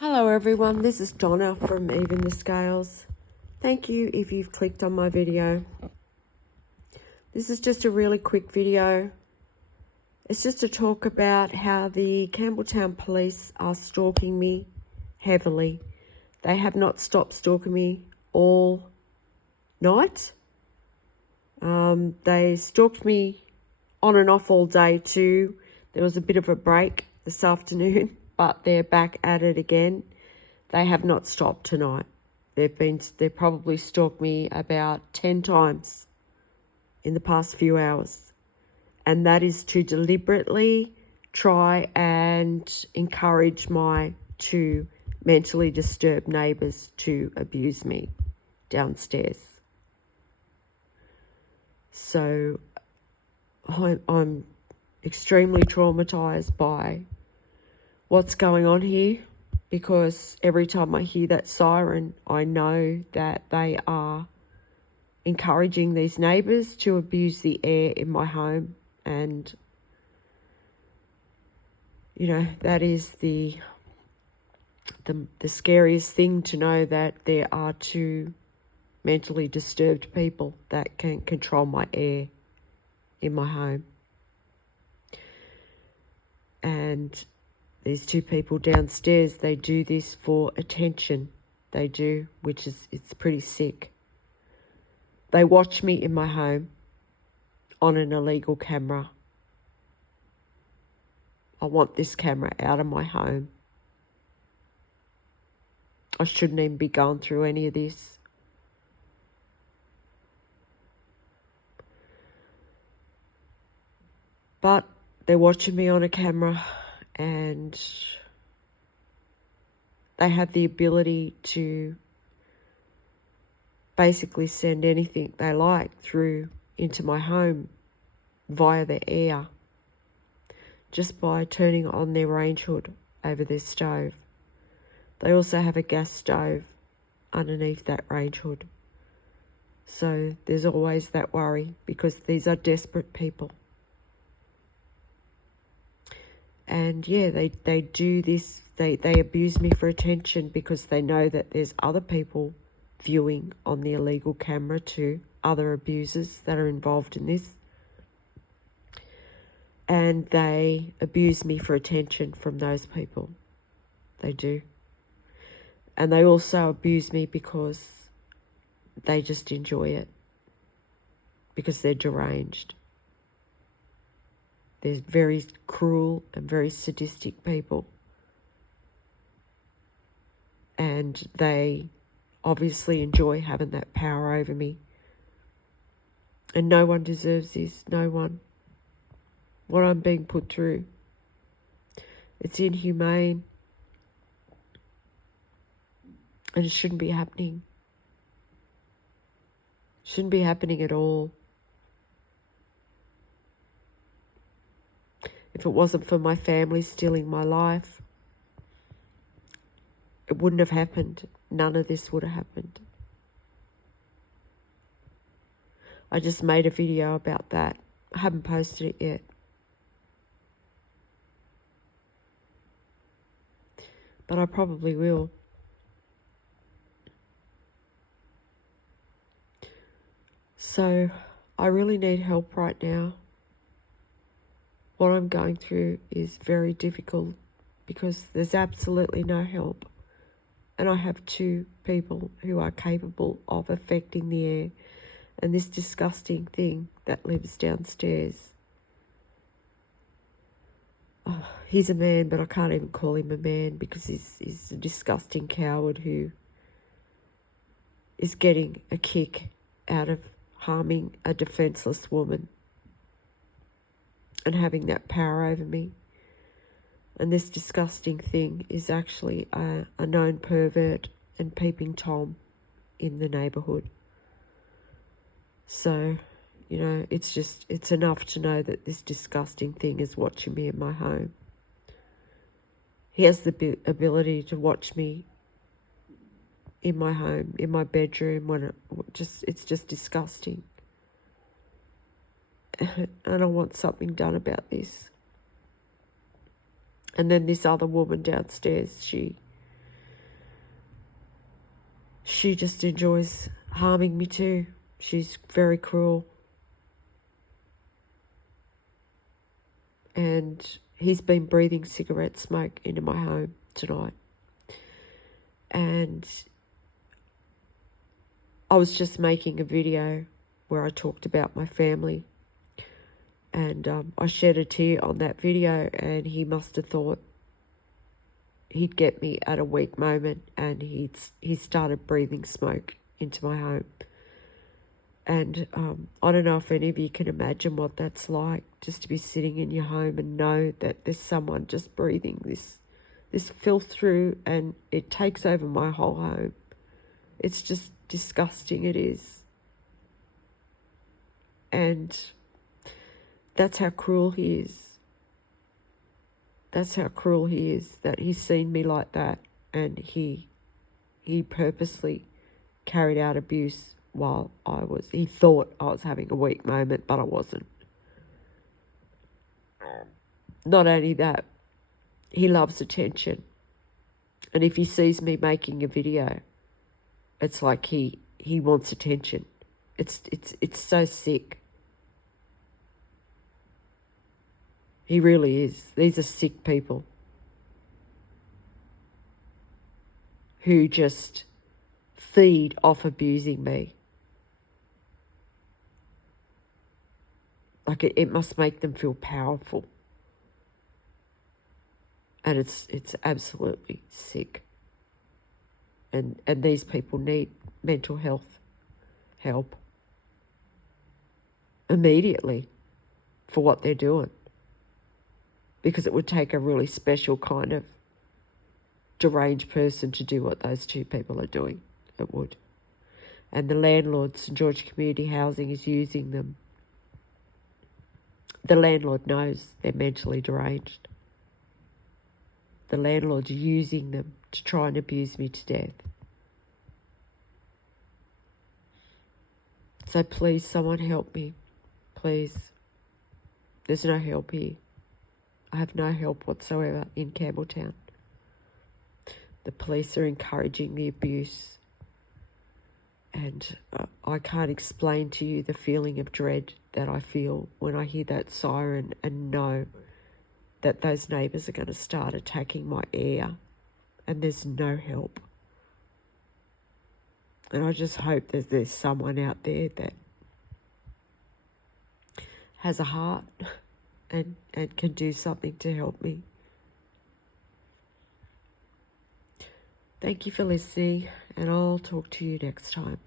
Hello everyone, this is Donna from Even the Scales. Thank you if you've clicked on my video. This is just a really quick video. It's just to talk about how the Campbelltown police are stalking me heavily. They have not stopped stalking me all night. They stalked me on and off all day too. There was a bit of a break this afternoon, but they're back at it again. They have not stopped tonight. They've probably stalked me about 10 times in the past few hours. And that is to deliberately try and encourage my two mentally disturbed neighbours to abuse me downstairs. So I'm extremely traumatised by what's going on here, because every time I hear that siren, I know that they are encouraging these neighbours to abuse the air in my home. And, you know, that is the scariest thing, to know that there are two mentally disturbed people that can control my air in my home. And these two people downstairs, they do this for attention. They do, it's pretty sick. They watch me in my home on an illegal camera. I want this camera out of my home. I shouldn't even be going through any of this. But they're watching me on a camera, and they have the ability to basically send anything they like through into my home via the air, just by turning on their range hood over their stove. They also have a gas stove underneath that range hood. So there's always that worry, because these are desperate people. And yeah, they do this, they abuse me for attention, because they know that there's other people viewing on the illegal camera too, other abusers that are involved in this. And they abuse me for attention from those people. They do. And they also abuse me because they just enjoy it, because they're deranged. They're very cruel and very sadistic people. And they obviously enjoy having that power over me. And no one deserves this, no one. What I'm being put through, it's inhumane. And it shouldn't be happening. Shouldn't be happening at all. If it wasn't for my family stealing my life, it wouldn't have happened. None of this would have happened. I just made a video about that. I haven't posted it yet. But I probably will. So I really need help right now. What I'm going through is very difficult, because there's absolutely no help. And I have two people who are capable of affecting the air, and this disgusting thing that lives downstairs. Oh, he's a man, but I can't even call him a man, because he's a disgusting coward who is getting a kick out of harming a defenseless woman and having that power over me. And this disgusting thing is actually a known pervert and peeping Tom in the neighbourhood. So, you know, it's enough to know that this disgusting thing is watching me in my home. He has the ability to watch me in my home, in my bedroom, when it's just disgusting. And I want something done about this. And then this other woman downstairs, she she just enjoys harming me too. She's very cruel. And he's been breathing cigarette smoke into my home tonight. And I was just making a video where I talked about my family. And I shed a tear on that video, and he must have thought he'd get me at a weak moment, and he started breathing smoke into my home. And I don't know if any of you can imagine what that's like, just to be sitting in your home and know that there's someone just breathing this filth through, and it takes over my whole home. It's just disgusting, it is. And that's how cruel he is. That's how cruel he is, that he's seen me like that, and he purposely carried out abuse while he thought I was having a weak moment, but I wasn't. Not only that, he loves attention. And if he sees me making a video, it's like he wants attention. It's so sick. He really is. These are sick people who just feed off abusing me. Like it must make them feel powerful. And it's absolutely sick. And these people need mental health help immediately for what they're doing. Because it would take a really special kind of deranged person to do what those two people are doing. It would. And the landlord, St George Community Housing, is using them. The landlord knows they're mentally deranged. The landlord's using them to try and abuse me to death. So please, someone help me. Please. There's no help here. I have no help whatsoever in Campbelltown. The police are encouraging the abuse. And I can't explain to you the feeling of dread that I feel when I hear that siren and know that those neighbours are going to start attacking my air, and there's no help. And I just hope that there's someone out there that has a heart and can do something to help me. Thank you for listening, and I'll talk to you next time.